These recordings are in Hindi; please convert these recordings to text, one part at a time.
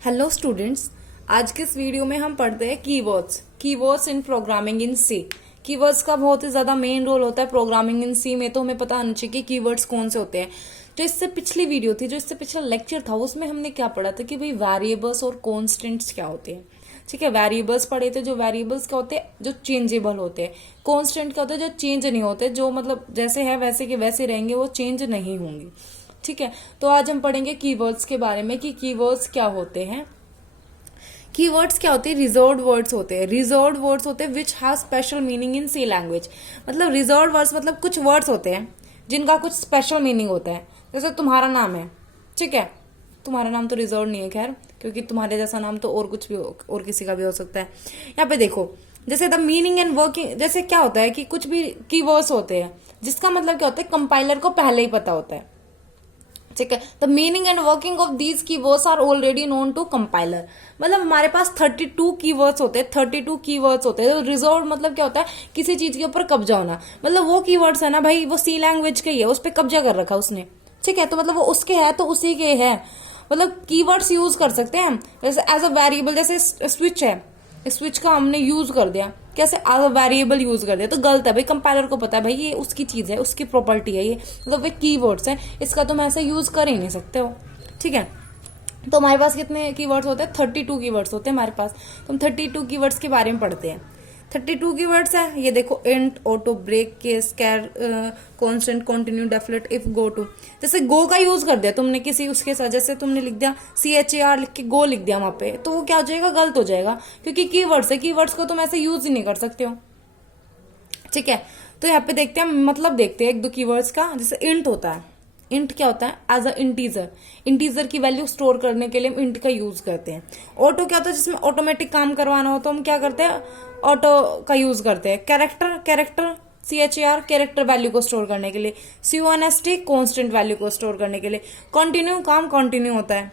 Hello students. आज के इस वीडियो में हम पढ़ते हैं keywords in programming in C. Keywords का बहुत ही ज्यादा मेन रोल होता है प्रोग्रामिंग इन सी में, तो हमें पता होना चाहिए कि कीवर्ड्स कौन से होते हैं। जो इससे पिछली वीडियो थी, जो इससे पिछला लेक्चर था, उसमें हमने क्या पढ़ा था कि भाई वेरिएबल्स और कॉन्स्टेंट्स क्या होते हैं। ठीक है, वेरिएबल्स पढ़े थे। जो वेरिएबल्स क्या होते हैं, जो चेंजेबल होते हैं। कॉन्स्टेंट क्या होते हैं, जो चेंज नहीं होते, जो मतलब जैसे है वैसे के वैसे रहेंगे, वो चेंज नहीं होंगे। ठीक है, तो आज हम पढ़ेंगे कीवर्ड्स के बारे में कि कीवर्ड्स क्या होते हैं। कीवर्ड्स क्या होते हैं, रिजर्व्ड वर्ड्स होते हैं। रिजर्व्ड वर्ड्स होते हैं which have special meaning in C language. मतलब रिजर्व्ड वर्ड्स मतलब कुछ वर्ड्स होते हैं जिनका कुछ स्पेशल मीनिंग होता है। जैसे तुम्हारा नाम है, ठीक है, तुम्हारा नाम तो रिजर्व नहीं है खैर, क्योंकि तुम्हारे जैसा नाम तो और कुछ भी और किसी का भी हो सकता है। यहाँ पे देखो, जैसे द मीनिंग एंड वर्किंग, जैसे क्या होता है कि कुछ भी कीवर्ड्स होते हैं जिसका मतलब क्या होता है, कंपाइलर को पहले ही पता होता है। ठीक है, the meaning and working of these keywords are already known to compiler. मतलब हमारे पास 32 कीवर्ड्स होते हैं। 32 कीवर्ड्स होते हैं। रिजर्व मतलब क्या होता है, किसी चीज के ऊपर कब्जा होना। मतलब वो कीवर्ड्स है ना भाई, वो सी लैंग्वेज के ही है, उस पर कब्जा कर रखा उसने। ठीक है, तो मतलब वो उसके है तो उसी के है। मतलब कीवर्ड्स यूज कर सकते हैं हम, जैसे एज अ वेरिएबल, जैसे स्विच है, स्विच का हमने यूज कर दिया, कैसे एज अ वेरिएबल यूज कर दिया, तो गलत है भाई। कंपाइलर को पता है भाई ये उसकी चीज है, उसकी प्रॉपर्टी है, ये मतलब वे कीवर्ड्स हैं, इसका तुम ऐसे यूज कर ही नहीं सकते हो। ठीक है, तो हमारे पास कितने कीवर्ड्स होते हैं, 32 कीवर्ड्स होते हैं हमारे पास। तो हम 32 कीवर्ड्स के बारे में पढ़ते हैं। 32 कीवर्ड्स है, ये देखो, int, auto, break, case, char, constant, continue, definite, if, go to. जैसे गो का यूज कर दिया तुमने किसी उसके साथ, जैसे तुमने लिख दिया CHAR लिख के गो लिख दिया वहां पे, तो वो क्या हो जाएगा, गलत हो जाएगा, क्योंकि कीवर्ड्स है, कीवर्ड्स को तुम ऐसे यूज ही नहीं कर सकते हो। ठीक है, तो यहाँ पे देखते हैं, मतलब देखते हैं एक दो कीवर्ड्स का। जैसे इंट होता है, इंट क्या होता है, एज अ इंटीजर, इंटीजर की वैल्यू स्टोर करने के लिए हम इंट का यूज करते हैं। ऑटो क्या होता है, जिसमें ऑटोमेटिक काम करवाना हो तो हम क्या करते हैं, ऑटो का यूज करते हैं। कैरेक्टर CHAR कैरेक्टर वैल्यू को स्टोर करने के लिए। CONST कॉन्स्टेंट वैल्यू को स्टोर करने के लिए। कंटिन्यू काम कंटिन्यू होता है।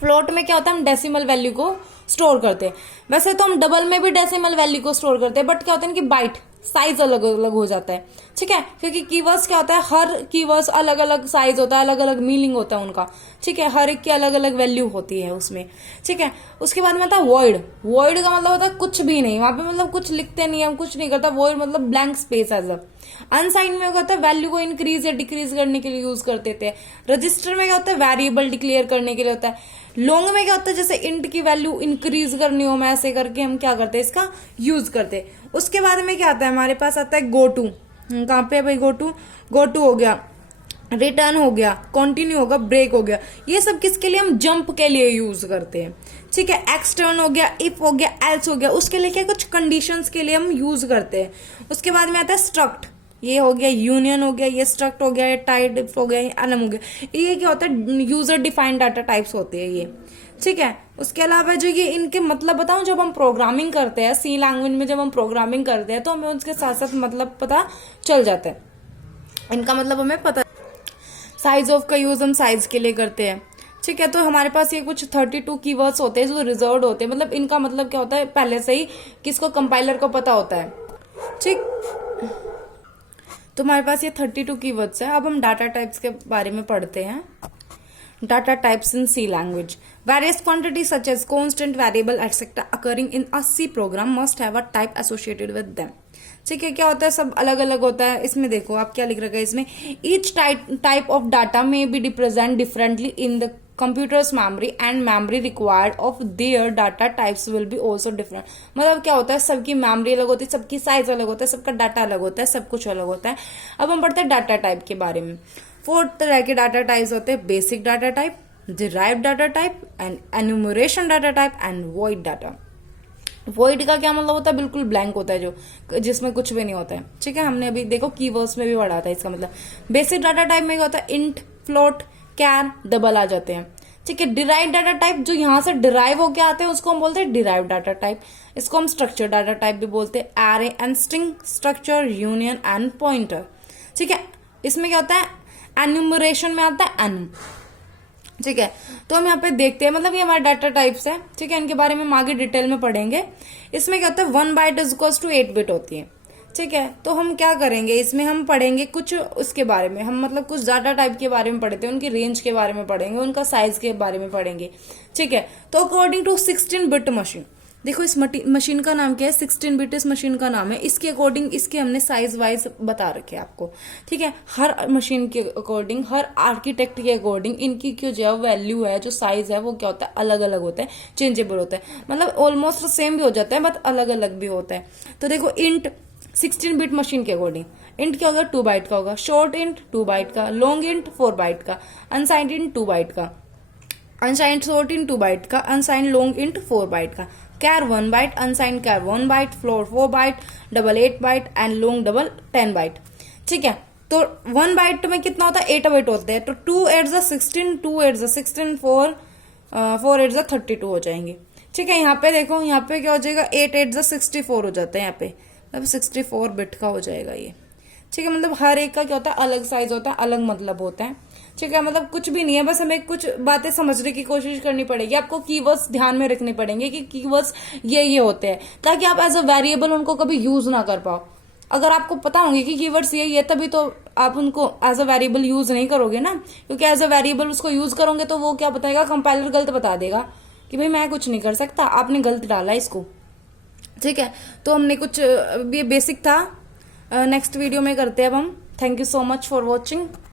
फ्लोट में क्या होता है, हम डेसिमल वैल्यू को स्टोर करते हैं। वैसे तो हम डबल में भी डेसिमल वैल्यू को स्टोर करते हैं, बट क्या होता है कि बाइट साइज अलग अलग हो जाता है। ठीक है, क्योंकि कीवर्ड्स क्या होता है, हर कीवर्ड्स अलग अलग साइज होता है, अलग अलग मीनिंग होता है उनका। ठीक है, हर एक की अलग अलग वैल्यू होती है उसमें। ठीक है, उसके बाद में आता है वॉइड। वॉइड का मतलब होता है कुछ भी नहीं, वहां पे मतलब कुछ लिखते नहीं, हम कुछ नहीं करता। वॉइड मतलब ब्लैंक स्पेस है। जब अनसाइन में क्या होता है, वैल्यू को इंक्रीज या डिक्रीज करने के लिए यूज करते थे। रजिस्टर में क्या होता है, वेरिएबल डिक्लेयर करने के लिए होता है। लॉन्ग में क्या होता है, जैसे इंट की वैल्यू इंक्रीज करनी हो, मैं ऐसे करके हम क्या करते हैं, इसका यूज करते हैं। उसके बाद में क्या आता है, हमारे पास आता है गो टू। कहाँ पे है भाई, गो टू हो गया, रिटर्न हो गया, कंटिन्यू होगा, ब्रेक हो गया। ये सब किसके लिए, हम जंप के लिए यूज करते हैं। ठीक है, एक्सटर्न हो गया, इफ हो गया, एल्स हो गया, उसके लिए क्या, कुछ कंडीशंस के लिए हम यूज करते हैं। उसके बाद में आता है स्ट्रक्ट। ये हो गया, यूनियन हो गया, ये स्ट्रक्ट हो गया, ये टाइड इफ हो गया, ये एनम हो गया। ये क्या होता है, यूजर डिफाइंड डाटा टाइप्स होते हैं ये। ठीक है, उसके अलावा जो ये इनके मतलब बताऊं, जब हम प्रोग्रामिंग करते हैं सी लैंग्वेज में, जब हम प्रोग्रामिंग करते हैं तो हमें उसके साथ साथ मतलब पता चल जाता है, इनका मतलब हमें पता। साइज ऑफ का यूज हम साइज के लिए करते हैं। ठीक है, तो हमारे पास ये कुछ 32 कीवर्ड्स होते हैं जो रिजर्व्ड होते हैं। मतलब इनका मतलब क्या होता है, पहले से ही किसको, कंपाइलर को पता होता है। ठीक, तो हमारे पास ये 32 कीवर्ड्स है। अब हम डाटा टाइप्स के बारे में पढ़ते हैं। Data types in C language. Various quantities such as constant, variable, etc. occurring in a C program must have a type associated with them. ठीक है, क्या होता है, सब अलग अलग होता है। इसमें देखो आप क्या लिख रखा है इसमें, each type of data may be represented differently in the computer's memory and memory required of their data types will be also different. मतलब क्या होता है, सबकी मेमोरी अलग होती है, सबकी साइज अलग होता है, सबका डाटा अलग होता है, सब कुछ अलग होता है। अब हम पढ़ते हैं डाटा टाइप के बारे में। 4 तरह के डाटा टाइप्स होते हैं, basic data type, derived data type, and enumeration data type, and void data. Void का क्या मतलब होता है, बिल्कुल ब्लैंक होता है, जो जिसमें कुछ भी नहीं होता है। ठीक है, हमने अभी देखो कीवर्ड्स में भी पढ़ा था इसका मतलब। बेसिक डाटा टाइप में क्या होता है, इंट, फ्लोट, कैर, डबल आ जाते हैं। ठीक है, डिराइव डाटा टाइप, जो यहाँ से डिराइव होके आते हैं उसको हम बोलते हैं डिराइव डाटा टाइप। इसको हम स्ट्रक्चर डाटा टाइप भी बोलते हैं, array and string, structure, union and pointer. ठीक है, इसमें क्या होता है, एन्यूमरेशन में आता है एनम। ठीक है, तो हम यहाँ पे देखते हैं, मतलब ये हमारे डाटा टाइप्स है। ठीक है, इनके बारे में हम आगे डिटेल में पढ़ेंगे। इसमें क्या होता है, 1 byte is equal to 8 bit होती है। ठीक है, तो हम क्या करेंगे इसमें, हम पढ़ेंगे कुछ उसके बारे में, हम मतलब कुछ डाटा टाइप के बारे में पढ़ते हैं, उनकी रेंज के बारे में पढ़ेंगे, उनका साइज के बारे में पढ़ेंगे। ठीक है, तो अकॉर्डिंग टू 16 बिट मशीन, देखो इस मशीन का नाम क्या है, 16 बिट इस मशीन का नाम है। इसके अकॉर्डिंग इसके हमने साइज वाइज बता रखे आपको। ठीक है, हर मशीन के अकॉर्डिंग, हर आर्किटेक्ट के अकॉर्डिंग इनकी जो वैल्यू है, जो साइज है, वो क्या होता है, अलग अलग होता है, चेंजेबल होता है, मतलब ऑलमोस्ट सेम भी हो जाता है बट अलग अलग भी होता है। तो देखो इंट 16 बिट मशीन के अकॉर्डिंग इंट क्या होगा, 2 बाइट का होगा, शॉर्ट इंट 2 बाइट का, लॉन्ग इंट 4 बाइट का, अनसाइंड इंट 2 बाइट का, अनसाइंड शॉर्ट इंट 2 बाइट का, अनसाइंड लॉन्ग इंट 4 बाइट का, char 1 byte, unsigned char 1 byte, float 4 byte, double 8 byte and long double 10 byte. ठीक है, तो 1 बाइट में कितना होता है, 8 बाइट होते हैं, तो 2 8 16, 2 8 16, 4 8 32 हो जाएंगे। ठीक है, यहाँ पे देखो, यहाँ पे क्या हो जाएगा, 8 8 64 हो जाता है, यहाँ पे मतलब 64 बिट का हो जाएगा ये। ठीक है, मतलब हर एक का क्या होता है, अलग साइज होता है, अलग मतलब होता है। ठीक है, मतलब कुछ भी नहीं है, बस हमें कुछ बातें समझने की कोशिश करनी पड़ेगी, आपको कीवर्ड्स ध्यान में रखने पड़ेंगे कि कीवर्ड्स ये होते हैं, ताकि आप एज अ वेरिएबल उनको कभी यूज ना कर पाओ। अगर आपको पता होंगे कि कीवर्ड्स ये तभी तो आप उनको एज अ वेरिएबल यूज नहीं करोगे ना, क्योंकि एज अ वेरिएबल उसको यूज करोगे तो वो क्या बताएगा, कंपाइलर गलत बता देगा कि भाई मैं कुछ नहीं कर सकता, आपने गलत डाला इसको। ठीक है, तो हमने कुछ ये बेसिक था, नेक्स्ट वीडियो में करते हैं अब हम। Thank you so much for watching.